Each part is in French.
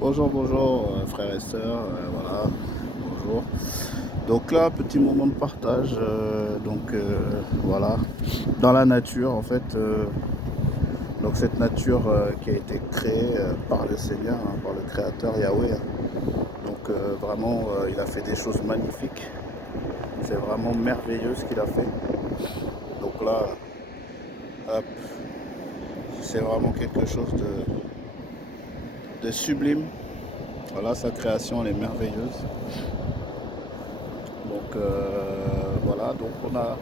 Bonjour, frères et sœurs, voilà, bonjour. Donc là, petit moment de partage, voilà, dans la nature en fait. Donc cette nature qui a été créée par le Seigneur, hein, par le Créateur Yahweh, hein. Donc vraiment, il a fait des choses magnifiques. C'est vraiment merveilleux ce qu'il a fait. Donc là, hop, c'est vraiment quelque chose de sublime. Voilà, sa création elle est merveilleuse. Donc voilà, donc on a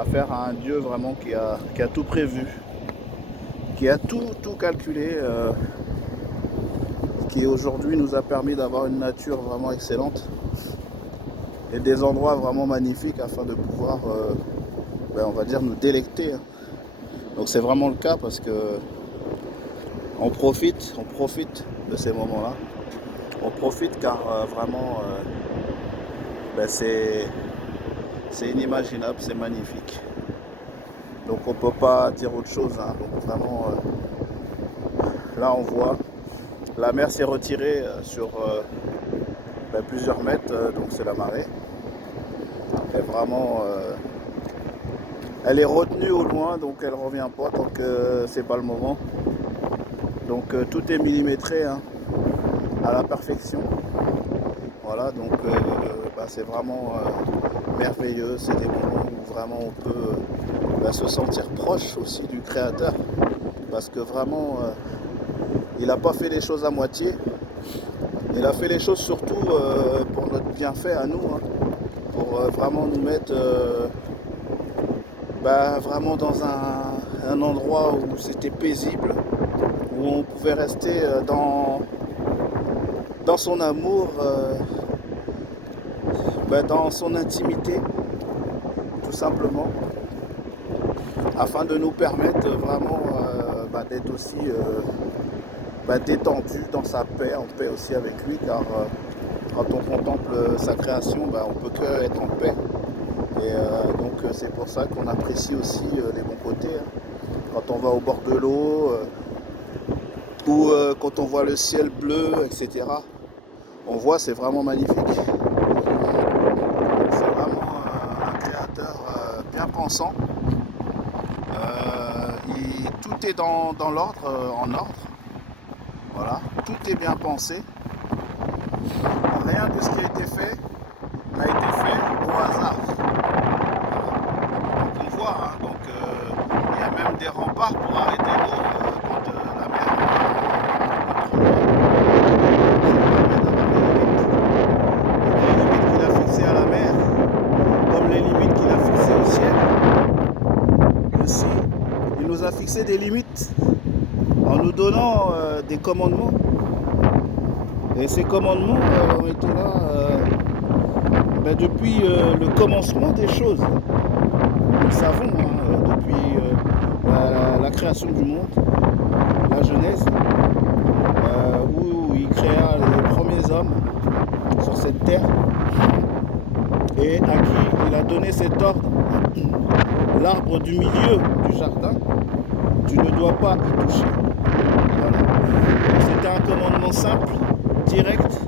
affaire à un Dieu vraiment qui a tout prévu, qui a tout calculé, qui aujourd'hui nous a permis d'avoir une nature vraiment excellente et des endroits vraiment magnifiques afin de pouvoir, on va dire, nous délecter, hein. Donc c'est vraiment le cas parce que on profite de ces moments-là. On profite car vraiment, c'est inimaginable, c'est magnifique. Donc on peut pas dire autre chose, hein. Donc vraiment, là on voit la mer s'est retirée sur plusieurs mètres, donc c'est la marée. Et vraiment, elle est retenue au loin, donc elle revient pas tant que c'est pas le moment. Donc tout est millimétré, hein, à la perfection. Voilà, donc c'est vraiment merveilleux. C'est des moments où vraiment on peut se sentir proche aussi du Créateur, parce que vraiment, il n'a pas fait les choses à moitié. Il a fait les choses surtout pour notre bienfait à nous, hein, pour vraiment nous mettre vraiment dans un endroit où c'était paisible, où on pouvait rester dans son amour, dans son intimité, tout simplement, afin de nous permettre vraiment d'être aussi détendu dans sa paix, en paix aussi avec lui, car quand on contemple sa création, on peut que être en paix. Et donc c'est pour ça qu'on apprécie aussi les bons côtés, hein. Quand on va au bord de l'eau, ou quand on voit le ciel bleu, etc. On voit, c'est vraiment magnifique. C'est vraiment un créateur bien pensant. Tout est dans l'ordre, en ordre. Voilà, tout est bien pensé. Rien de ce qui a été fait n'a été fait au hasard. Donc on voit, hein, donc il y a même des remparts pour arrêter l'eau quand la mer qu'il a fixées à la mer, comme les limites qu'il a fixées au ciel. Aussi, il nous a fixé des limites en nous donnant des commandements. Et ces commandements ont été là depuis le commencement des choses. Nous le savons, hein, depuis la création du monde, la Genèse, où il créa les premiers hommes sur cette terre et à qui il a donné cet ordre. L'arbre du milieu du jardin, tu ne dois pas y toucher. Voilà. C'était un commandement simple, direct,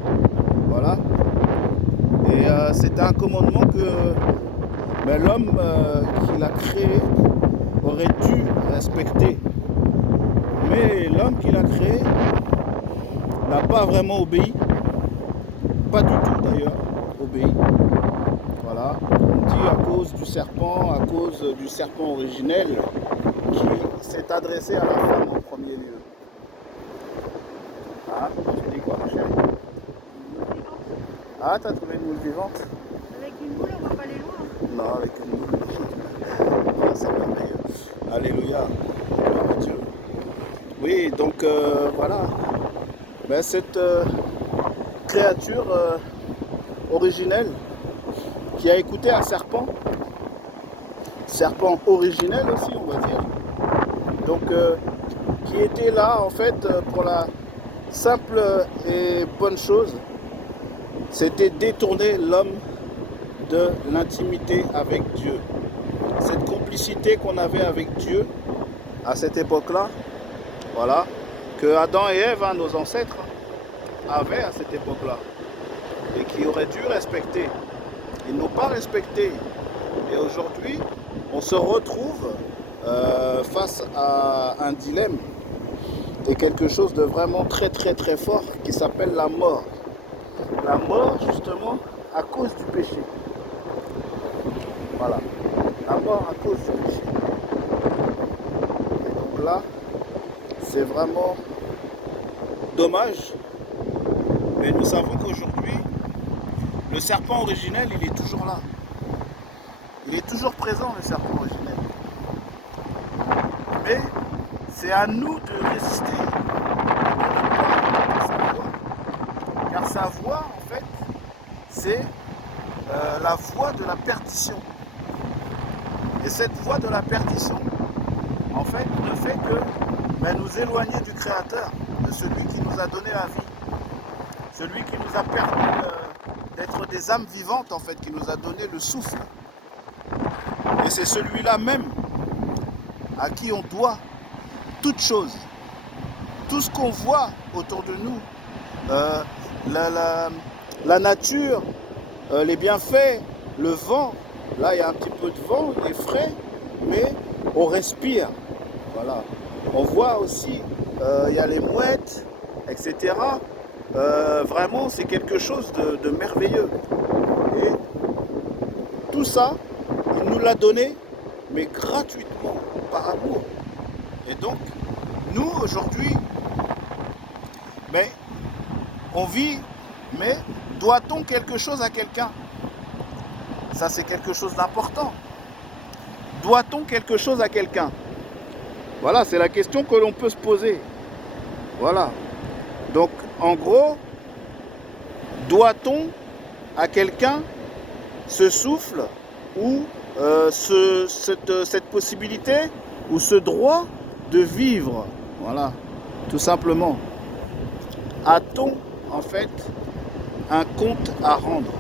voilà. Et c'était un commandement que l'homme qui l'a créé aurait dû respecter. Mais l'homme qui l'a créé n'a pas vraiment obéi, pas du tout d'ailleurs obéi. Voilà, on dit à cause du serpent originel qui s'est adressé à la femme en premier lieu. Ah, tu dis quoi ma chérie? Ah, t'as trouvé une moule vivante? Avec une boule, on va pas aller loin. Non, avec une moule. Ah, c'est merveilleux. Alléluia. Gloire à Dieu. Oui, donc voilà. Cette créature originelle qui a écouté un serpent originel aussi, on va dire. Donc, qui était là en fait pour la simple et bonne chose, c'était détourner l'homme de l'intimité avec Dieu. Cette complicité qu'on avait avec Dieu à cette époque-là, voilà, que Adam et Ève, hein, nos ancêtres, avaient à cette époque-là et qui auraient dû respecter. Ils n'ont pas respecté. Et aujourd'hui, on se retrouve face à un dilemme et quelque chose de vraiment très très très fort qui s'appelle la mort. La mort justement à cause du péché. Voilà. La mort à cause du péché. Et donc là, c'est vraiment dommage. Mais nous savons qu'aujourd'hui, le serpent originel, il est toujours là. Il est toujours présent, le serpent originel. Mais c'est à nous de résister, à sa voix. Car sa voix, en fait, c'est la voie de la perdition. Et cette voie de la perdition, en fait, ne fait que nous éloigner du Créateur, de celui qui nous a donné la vie. Celui qui nous a permis d'être des âmes vivantes, en fait, qui nous a donné le souffle. Et c'est celui-là même à qui on doit toutes choses. Tout ce qu'on voit autour de nous, la nature, les bienfaits, le vent. Là, il y a un petit peu de vent, il est frais, mais on respire. Voilà. On voit aussi, il y a les mouettes, etc. Vraiment, c'est quelque chose de merveilleux. Et tout ça, il nous l'a donné, mais gratuitement, par amour. Et donc, nous, aujourd'hui, on vit, mais doit-on quelque chose à quelqu'un? Ça, c'est quelque chose d'important. Doit-on quelque chose à quelqu'un? Voilà, c'est la question que l'on peut se poser. Voilà. Donc, en gros, doit-on à quelqu'un ce souffle ou cette possibilité ou ce droit de vivre? Voilà, tout simplement. A-t-on en fait un compte à rendre?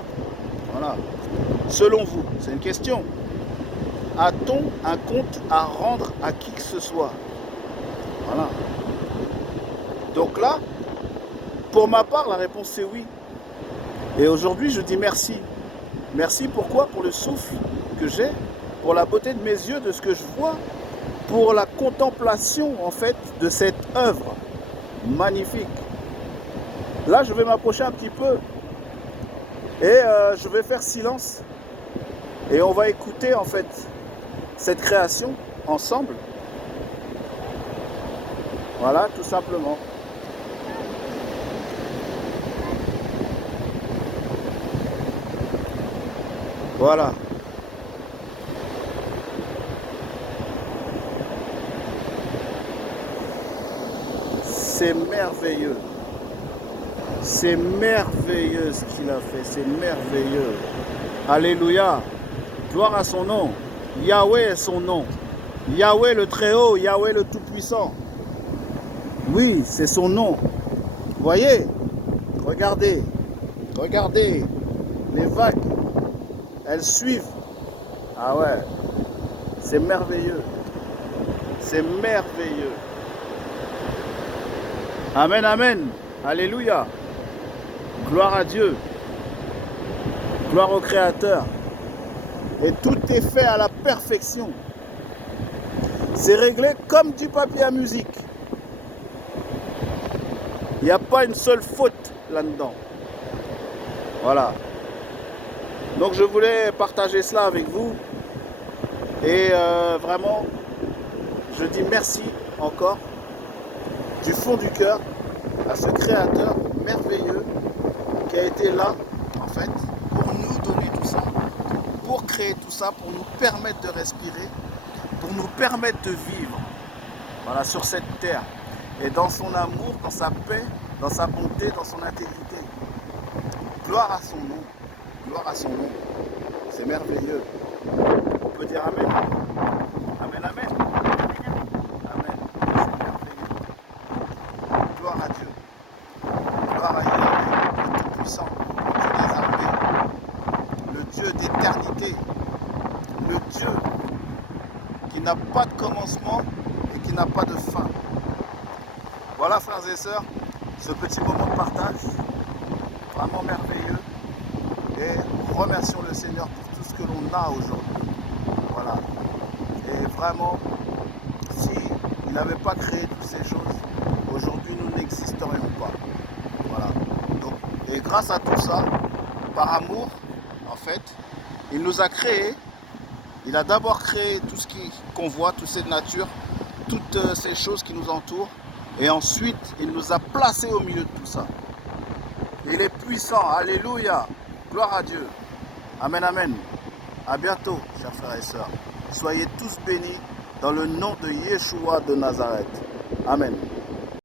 Voilà. Selon vous, c'est une question. A-t-on un compte à rendre à qui que ce soit? Voilà. Donc là, pour ma part, la réponse c'est oui. Et aujourd'hui, je dis merci. Merci pourquoi? Pour le souffle que j'ai, pour la beauté de mes yeux, de ce que je vois, pour la contemplation en fait de cette œuvre magnifique. Là, je vais m'approcher un petit peu et je vais faire silence et on va écouter en fait cette création ensemble. Voilà, tout simplement. Voilà. C'est merveilleux. C'est merveilleux ce qu'il a fait. C'est merveilleux. Alléluia. Gloire à son nom. Yahweh est son nom. Yahweh le Très-Haut, Yahweh le Tout-Puissant. Oui, c'est son nom. Vous voyez? Regardez. Regardez. Les vagues. Elles suivent. Ah ouais. C'est merveilleux. C'est merveilleux. Amen, amen. Alléluia. Gloire à Dieu. Gloire au Créateur. Et tout est fait à la perfection. C'est réglé comme du papier à musique. Il n'y a pas une seule faute là-dedans. Voilà. Donc je voulais partager cela avec vous. Et vraiment, je dis merci encore du fond du cœur à ce Créateur merveilleux qui a été là, en fait, pour nous donner tout ça, pour créer tout ça, pour nous permettre de respirer, pour nous permettre de vivre, voilà, sur cette terre. Et dans son amour, dans sa paix, dans sa bonté, dans son intégrité. Gloire à son nom. Gloire à son nom. C'est merveilleux. On peut dire Amen. Amen, Amen. Amen. C'est merveilleux. Gloire à Dieu. Gloire à Yahweh, le Tout-Puissant, le Dieu des armées, le Dieu d'éternité, le Dieu qui n'a pas de commencement et qui n'a pas de fin. Voilà, frères et sœurs, ce petit moment de partage, vraiment merveilleux. Et remercions le Seigneur pour tout ce que l'on a aujourd'hui. Voilà. Et vraiment, s'il n'avait pas créé toutes ces choses, aujourd'hui nous n'existerions pas. Voilà. Donc, et grâce à tout ça, par amour, en fait, il nous a créés. Il a d'abord créé tout ce qu'on voit, toute cette nature, toutes ces choses qui nous entourent. Et ensuite, il nous a placés au milieu de tout ça. Il est puissant. Alléluia. Gloire à Dieu. Amen, amen. À bientôt, chers frères et sœurs. Soyez tous bénis dans le nom de Yeshua de Nazareth. Amen.